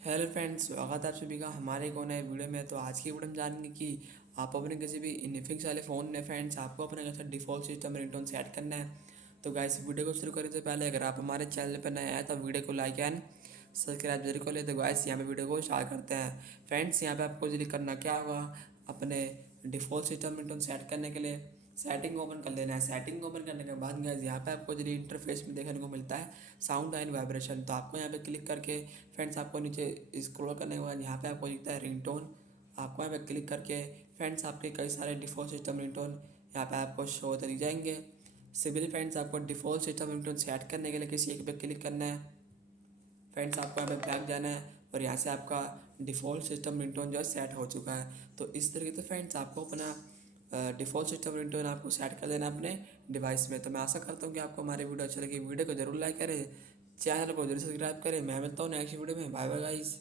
Hello friends, स्वागत है आप सभी का हमारे एक और नए वीडियो में। तो आज की वीडियो में जानेंगे कि आप अपने किसी भी इनफिक्स वाले फ़ोन में फ्रेंड्स आपको अपने कैसे डिफ़ॉल्ट सिस्टम रिंगटोन सेट करना है। तो गाइस, वीडियो को शुरू करने से पहले अगर आप हमारे चैनल पर नए आए तो वीडियो को लाइक एंड सब्सक्राइब जरूर कर ले। तो गाइस, यहाँ पे वीडियो को स्टार्ट करते हैं। फ्रेंड्स, यहाँ पे आपको जल्दी करना क्या होगा, अपने डिफ़ॉल्ट सिस्टम रिंगटोन सेट करने के लिए सेटिंग ओपन कर लेना है। सेटिंग ओपन करने के बाद गाइस, यहाँ पे आपको जो इंटरफेस में देखने को मिलता है साउंड एंड वाइब्रेशन। तो आपको यहाँ पे क्लिक करके फ्रेंड्स आपको नीचे स्क्रॉल करने के बाद यहाँ पे आपको दिखता है रिंगटोन। आपको यहाँ पे क्लिक करके फ्रेंड्स आपके कई सारे डिफ़ॉल्ट सिस्टम रिंगटोन यहाँ पे आपको शो होते दिख जाएंगे। सिंपली फ्रेंड्स आपको डिफ़ॉल्ट सिस्टम रिंगटोन सेट करने के लिए किसी एक पे क्लिक करना है। फ्रेंड्स आपको यहाँ पे बैक जाना है और यहाँ से आपका डिफ़ॉल्ट सिस्टम रिंगटोन जो है सेट हो चुका है। तो इस तरीके से फ्रेंड्स आपको अपना डिफ़ॉल्ट सिस्टम रिंगटोन आपको सेट कर देना अपने डिवाइस में। तो मैं आशा करता हूँ कि आपको हमारी वीडियो अच्छी लगी। वीडियो को जरूर लाइक करें, चैनल को जरूर सब्सक्राइब करें। मैं मिलता हूँ नेक्स्ट वीडियो में। Bye bye guys.